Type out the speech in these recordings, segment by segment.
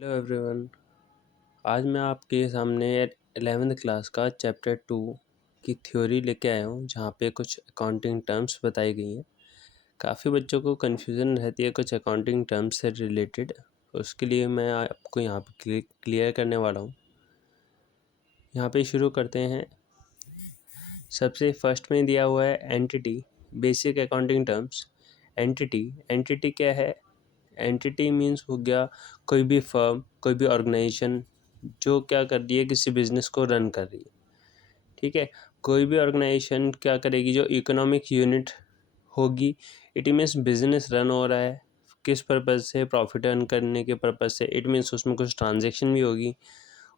Hello everyone. आज मैं आपके सामने 11th क्लास का चैप्टर 2 की थ्योरी लेके आया हूँ, जहाँ पे कुछ अकाउंटिंग टर्म्स बताई गई हैं। काफ़ी बच्चों को कन्फ्यूज़न रहती है कुछ अकाउंटिंग टर्म्स से रिलेटेड, उसके लिए मैं आपको यहाँ पे क्लियर करने वाला हूँ। यहाँ पे शुरू करते हैं। सबसे फर्स्ट में दिया हुआ है entity, basic accounting terms. Entity क्या है? एंटिटी मीन्स हो गया कोई भी फर्म, कोई भी ऑर्गेनाइजेशन जो क्या कर रही है, किसी बिजनेस को रन कर रही है। ठीक है, कोई भी ऑर्गेनाइजेशन क्या करेगी, जो इकोनॉमिक यूनिट होगी, इट मीन्स बिजनेस रन हो रहा है किस पर्पज़ से, प्रॉफिट अर्न करने के पर्पज़ से। इट मीन्स उसमें कुछ ट्रांजेक्शन भी होगी,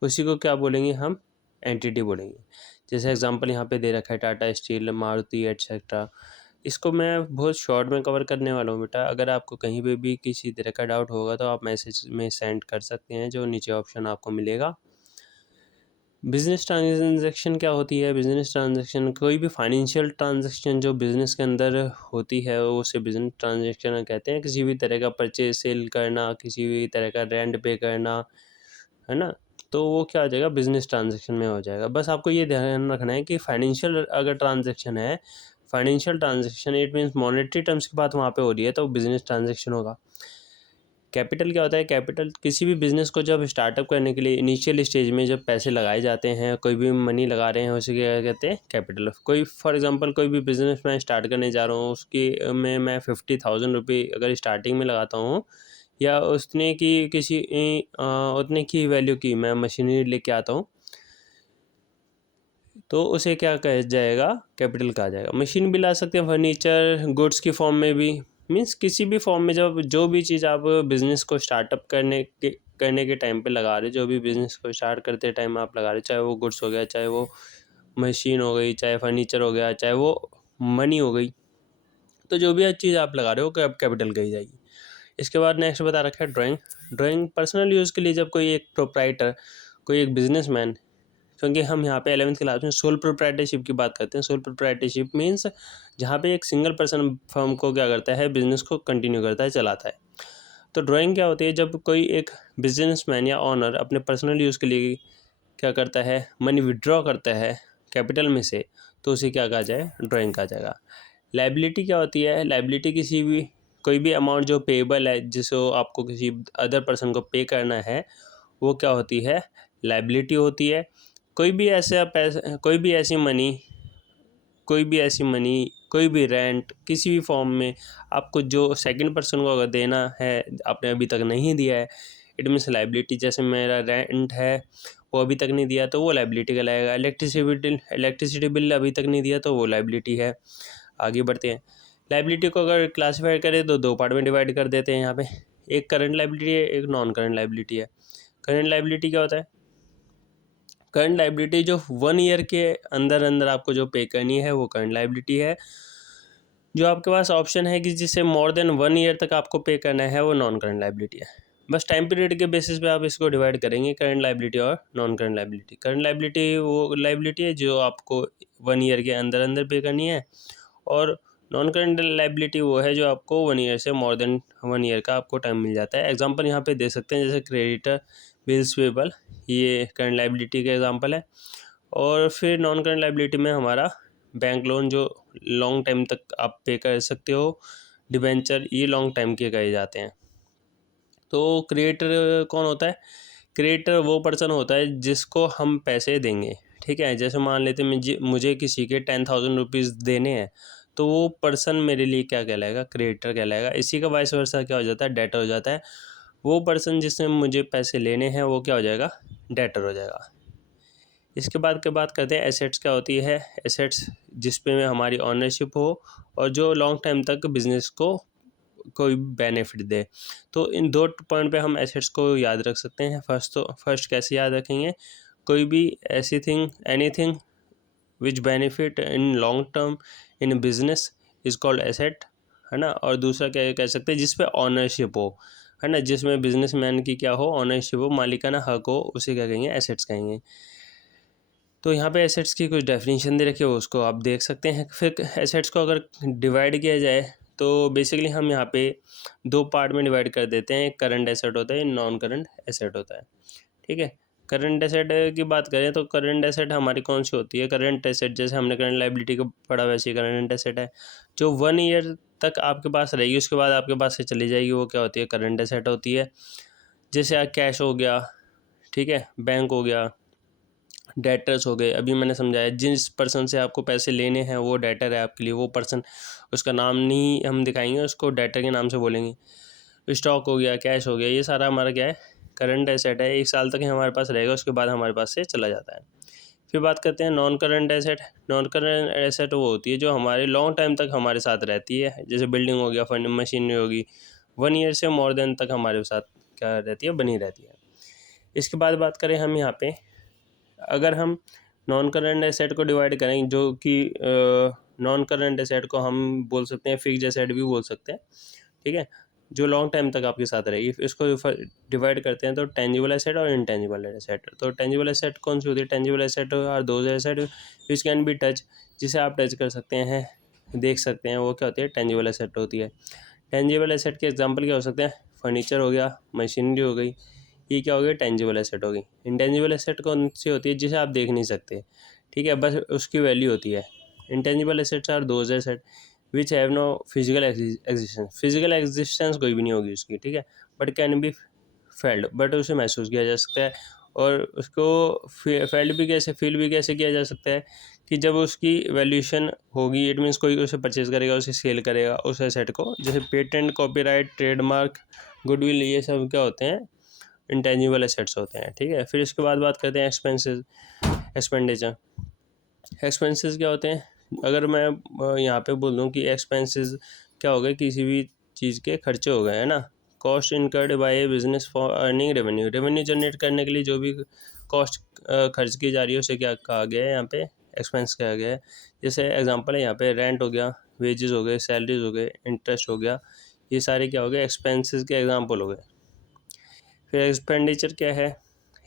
उसी को क्या बोलेंगे हम? एंटिटी बोलेंगे। जैसे एग्जांपल यहाँ पे दे रखा है टाटा स्टील, मारुति एटसेट्रा। इसको मैं बहुत शॉर्ट में कवर करने वाला हूँ बेटा। अगर आपको कहीं पे भी किसी तरह का डाउट होगा तो आप मैसेज में सेंड कर सकते हैं, जो नीचे ऑप्शन आपको मिलेगा। बिजनेस ट्रांजैक्शन क्या होती है? बिजनेस ट्रांजैक्शन कोई भी फाइनेंशियल ट्रांजैक्शन जो बिजनेस के अंदर होती है, वो उसे बिजनेस ट्रांजैक्शन कहते हैं। किसी भी तरह का परचेज सेल करना, किसी भी तरह का रेंट पे करना, है ना, तो वो क्या हो जाएगा? बिजनेस ट्रांजैक्शन में हो जाएगा। बस आपको ये ध्यान रखना है कि फाइनेंशियल अगर ट्रांजैक्शन है, financial transaction it means monetary terms की बात वहाँ पे हो रही है, तो बिजनेस ट्रांजैक्शन होगा। कैपिटल क्या होता है? कैपिटल किसी भी बिजनेस को जब स्टार्टअप करने के लिए इनिशियल स्टेज में जब पैसे लगाए जाते हैं, कोई भी मनी लगा रहे हैं, उसे क्या कहते हैं? कैपिटल। कोई फॉर एग्जांपल कोई भी बिजनेस मैं स्टार्ट करने जा रहा हूँ, उसकी में मैं 50,000 रुपये अगर स्टार्टिंग में लगाता हूँ, या उसने की किसी उतने की वैल्यू की मैं मशीनरी लेके आता हूँ, तो उसे क्या कहा जाएगा? कैपिटल कहा जाएगा। मशीन भी ला सकते हैं, फर्नीचर, गुड्स की फॉर्म में भी, मीन्स किसी भी फॉर्म में जब जो भी चीज़ आप बिज़नेस को स्टार्टअप करने के टाइम पे लगा रहे, जो भी बिज़नेस को स्टार्ट करते टाइम आप लगा रहे, चाहे वो गुड्स हो गया, चाहे वो मशीन हो गई, चाहे फर्नीचर हो गया, चाहे वो मनी हो गई, तो जो भी चीज़ आप लगा रहे हो कैपिटल कही जाएगी। इसके बाद नेक्स्ट बता रखा है ड्राइंग। ड्राइंग पर्सनल यूज़ के लिए जब कोई एक प्रोप्राइटर, कोई एक बिजनेसमैन, क्योंकि हम यहाँ पे 11th क्लास में सोल प्रोप्राइटरशिप की बात करते हैं। सोल प्रोप्राइटरशिप मीन्स जहाँ पे एक सिंगल पर्सन फर्म को क्या करता है? बिजनेस को कंटिन्यू करता है, चलाता है। तो ड्राइंग क्या होती है? जब कोई एक बिजनेसमैन या ऑनर अपने पर्सनल यूज़ के लिए क्या करता है? मनी विड्रॉ करता है कैपिटल में से, तो उसे क्या कहा जाए? ड्राइंग कहा जाएगा। लाइबिलिटी क्या होती है? लाइबिलिटी किसी भी कोई भी अमाउंट जो पेएबल है, जिसको आपको किसी अदर पर्सन को पे करना है, वो क्या होती है? लाइबिलिटी होती है। कोई भी ऐसा पैसा, कोई भी ऐसी मनी, कोई भी रेंट किसी भी फॉर्म में आपको जो सेकंड पर्सन को अगर देना है, आपने अभी तक नहीं दिया है, इट मीन्स लाइबिलिटी। जैसे मेरा रेंट है, वो अभी तक नहीं दिया, तो वो लाइबिलिटी कहलाएगा। इलेक्ट्रिसिटी बिल अभी तक नहीं दिया, तो वो लाइबिलिटी है। आगे बढ़ते हैं। लाइबिलिटी को अगर क्लासीफाई करें तो दो पार्ट में डिवाइड कर देते हैं यहाँ पे। एक करंट लाइबिलिटी है, एक नॉन करंट लाइबिलिटी है। करंट लाइबिलिटी क्या होता है? करंट लाइबिलिटी जो 1 ईयर के अंदर अंदर आपको जो पे करनी है, वो करंट लाइबिलिटी है। जो आपके पास ऑप्शन है कि जिसे मोर देन 1 ईयर तक आपको पे करना है, वो नॉन करंट लाइबिलिटी है। बस टाइम पीरियड के बेसिस पे आप इसको डिवाइड करेंगे, करंट लाइबिलिटी और non current liability. Current liability वो लाइबिलिटी है जो आपको 1 ईयर के अंदर अंदर पे करनी है, और नॉन करंट लाइबिलिटी वो है जो आपको 1 ईयर से मोर देन 1 ईयर का आपको टाइम मिल जाता है। एग्जांपल यहाँ पे दे सकते हैं, जैसे क्रेडिटर, बिल्स पेबल, ये करंट लाइबिलिटी का एग्जांपल है। और फिर नॉन करंट लाइबिलिटी में हमारा बैंक लोन, जो लॉन्ग टाइम तक आप पे कर सकते हो, डिबेंचर, ये लॉन्ग टाइम के कहे जाते हैं। तो क्रिएटर कौन होता है? क्रिएटर वो पर्सन होता है जिसको हम पैसे देंगे। ठीक है, जैसे मान लेते हैं मुझे किसी के 10,000 रुपीज़ देने हैं, तो वो पर्सन मेरे लिए क्या कहलाएगा? क्रिएटर कहलाएगा। इसी का वाइस वर्सा क्या हो जाता है? डेटर हो जाता है। वो पर्सन जिसने मुझे पैसे लेने हैं, वो क्या हो जाएगा? डेटर हो जाएगा। इसके बाद के बात करते हैं एसेट्स क्या होती है। एसेट्स जिस पे में हमारी ऑनरशिप हो और जो लॉन्ग टाइम तक बिजनेस को कोई बेनिफिट दे। तो इन दो पॉइंट पे हम एसेट्स को याद रख सकते हैं। फर्स्ट कैसे याद रखेंगे? कोई भी ऐसी thing, anything which benefit in long term in business is called asset, है ना। और दूसरा क्या कह सकते हैं? जिस पे ऑनरशिप हो, है ना, जिसमें बिजनेसमैन की क्या हो? ऑनरशिप हो, मालिकाना हक हो, उसे क्या कहेंगे? एसेट्स कहेंगे। तो यहाँ पे एसेट्स की कुछ डेफिनेशन दे रखी है, उसको आप देख सकते हैं। फिर एसेट्स को अगर डिवाइड किया जाए तो बेसिकली हम यहाँ पे 2 पार्ट में डिवाइड कर देते हैं, एक करंट एसेट होता है, नॉन करंट एसेट होता है, ठीक है। करंट एसेट की बात करें तो करंट एसेट हमारी कौन सी होती है? करंट एसेट जैसे हमने करंट लायबिलिटी को पढ़ा वैसे ही करंट एसेट है, जो 1 ईयर तक आपके पास रहेगी, उसके बाद आपके पास से चली जाएगी, वो क्या होती है? करंट एसेट होती है। जैसे कैश हो गया, ठीक है, बैंक हो गया, डेटर्स हो गए। अभी मैंने समझाया जिस पर्सन से आपको पैसे लेने हैं वो डेटर है आपके लिए, वो पर्सन, उसका नाम नहीं हम दिखाएंगे, उसको डेटर के नाम से बोलेंगे। स्टॉक हो गया, कैश हो गया, ये सारा हमारा क्या है? करंट एसेट है। 1 साल तक ही हमारे पास रहेगा, उसके बाद हमारे पास से चला जाता है। फिर बात करते हैं non current asset. Non current asset वो होती है जो हमारे लॉन्ग टाइम तक हमारे साथ रहती है, जैसे बिल्डिंग हो गया, फर्निचर, मशीनरी होगी, 1 ईयर से मोर देन तक हमारे साथ क्या रहती है? बनी रहती है। इसके बाद बात करें हम यहाँ पे, अगर हम नॉन करंट एसेट को डिवाइड करें, जो कि नॉन करंट एसेट को हम बोल सकते हैं फिक्स्ड एसेट भी बोल सकते हैं, ठीक है, जो लॉन्ग टाइम तक आपके साथ रहेगी। इसको डिवाइड करते हैं तो टेंजिबल एसेट और इनटेंजिबल एसेट। तो टेंजिबल एसेट कौन सी होती है? Tangible asset are those asset which can be touch, जिसे आप टच कर सकते हैं, देख सकते हैं, वो क्या होती है? टेंजिबल एसेट होती है। टेंजिबल एसेट के एग्जांपल क्या हो सकते हैं? फर्नीचर हो गया, मशीनरी हो गई, ये क्या हो गया? टेंजिबल एसेट होगी। इंटेंजिबल एसेट कौन सी होती है? जिसे आप देख नहीं सकते, ठीक है, बस उसकी वैल्यू होती है। Intangible assets are those asset which have no physical existence. Physical existence कोई भी नहीं होगी उसकी, ठीक है, but can be felt, but उसे महसूस किया जा सकता है। और उसको फेल्ड भी कैसे, फील भी कैसे किया जा सकता है? कि जब उसकी वैल्यूएशन होगी, इट मीन्स कोई उसे परचेज करेगा, उसे सेल करेगा उस एसेट को। जैसे पेटेंट, कॉपीराइट, ट्रेडमार्क, गुडविल, ये सब क्या होते हैं? इंटेंजिबल एसेट्स होते हैं, ठीक है। फिर इसके बाद बात करते हैं एक्सपेंसेस, एक्सपेंडिचर। एक्सपेंसेस क्या होते हैं? अगर मैं यहाँ पे बोल दूँ कि एक्सपेंसेस क्या हो गए? किसी भी चीज़ के खर्चे हो गए, है ना। Cost incurred by A business for earning revenue. Revenue generate करने के लिए जो भी कॉस्ट खर्च की जा रही है उसे क्या कहा गया है? यहाँ पे एक्सपेंस कहा गया है। जैसे एग्जांपल है यहाँ पे, रेंट हो गया, वेजेस हो गए, सैलरीज हो गए, इंटरेस्ट हो गया, ये सारे क्या हो गए? एक्सपेंसेस के एग्जाम्पल हो गए। फिर एक्सपेंडिचर क्या है?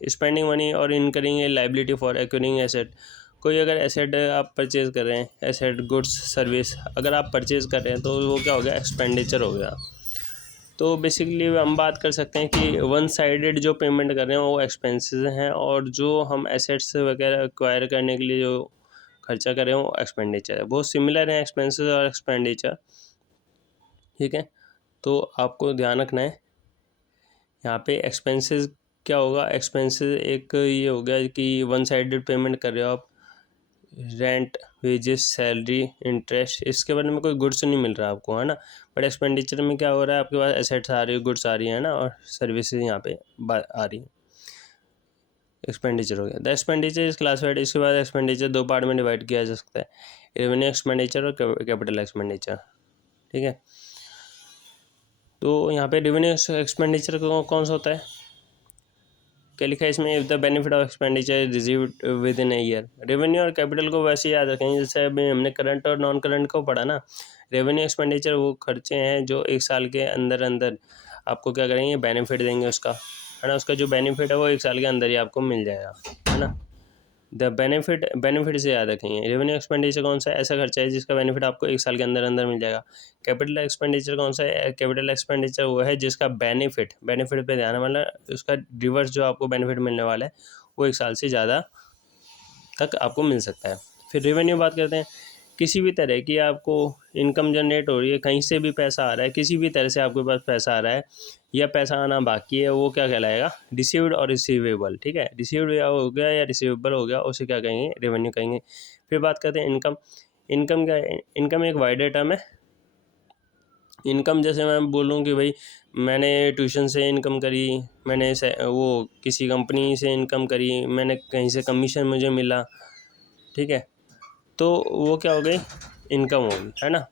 स्पेंडिंग मनी और incurring a liability for acquiring asset. कोई अगर एसेट आप परचेज कर रहे हैं, एसेट, गुड्स, सर्विस अगर आप परचेज कर रहे हैं तो वो क्या हो गया? एक्सपेंडिचर हो गया। तो बेसिकली हम बात कर सकते हैं कि वन साइडेड जो पेमेंट कर रहे हैं वो एक्सपेंसेस हैं, और जो हम एसेट्स वगैरह एक्वायर करने के लिए जो खर्चा कर रहे हैं वो एक्सपेंडिचर है। बहुत सिमिलर हैं एक्सपेंसेस और एक्सपेंडिचर, ठीक है। तो आपको ध्यान रखना है यहाँ पे एक्सपेंसेस क्या होगा? एक्सपेंसेस एक ये हो गया कि वन साइडेड पेमेंट कर रहे हो आप, रेंट, वेजेस, सैलरी, इंटरेस्ट, इसके बारे में कोई गुड्स नहीं मिल रहा आपको, है ना। बट एक्सपेंडिचर में क्या हो रहा है? आपके पास एसेट्स आ रही है, गुड्स आ रही है ना, और सर्विसेज यहाँ पे आ रही है। एक्सपेंडिचर हो गया। The expenditure is classified. इसके बाद एक्सपेंडिचर 2 पार्ट में डिवाइड किया जा सकता है, रेवेन्यू एक्सपेंडिचर और कैपिटल एक्सपेंडिचर, ठीक है। तो यहाँ पे रेवेन्यू एक्सपेंडिचर कौन सा होता है? क्या लिखा है इसमें? If the benefit of expenditure is received with in a year. Revenue और कैपिटल को वैसे याद रखेंगे जैसे अभी हमने करंट और नॉन करंट को पढ़ा ना। रेवेन्यू एक्सपेंडिचर वो खर्चे हैं जो 1 साल के अंदर अंदर आपको क्या करेंगे? बेनिफिट देंगे उसका, है ना। उसका जो बेनिफिट है वो 1 साल के अंदर ही आपको मिल जाएगा, है ना। द बेनिफिट से याद रखेंगे। रेवेन्यू एक्सपेंडिचर कौन सा? ऐसा खर्चा है जिसका बेनिफिट आपको 1 साल के अंदर अंदर मिल जाएगा। कैपिटल एक्सपेंडिचर कौन सा है? कैपिटल एक्सपेंडिचर वो है जिसका बेनिफिट पे ध्यान, मतलब उसका रिवर्स जो आपको बेनिफिट मिलने वाला है वो 1 साल से ज़्यादा तक आपको मिल सकता है। फिर रेवेन्यू बात करते हैं, किसी भी तरह की आपको इनकम जनरेट हो रही है, कहीं से भी पैसा आ रहा है, किसी भी तरह से आपके पास पैसा आ रहा है या पैसा आना बाकी है, वो क्या कहलाएगा? रिसीव्ड और रिसीवेबल, ठीक है। रिसीव्ड हो गया या रिसीवेबल हो गया, उसे क्या कहेंगे? रेवेन्यू कहेंगे। फिर बात करते हैं इनकम। इनकम क्या है? इनकम एक वाइडर टर्म है। इनकम जैसे मैं बोलूँ कि भाई मैंने ट्यूशन से इनकम करी, मैंने वो किसी कंपनी से इनकम करी, मैंने कहीं से कमीशन मुझे मिला, ठीक है, तो वो क्या हो गई? इनकम होगी, है ना।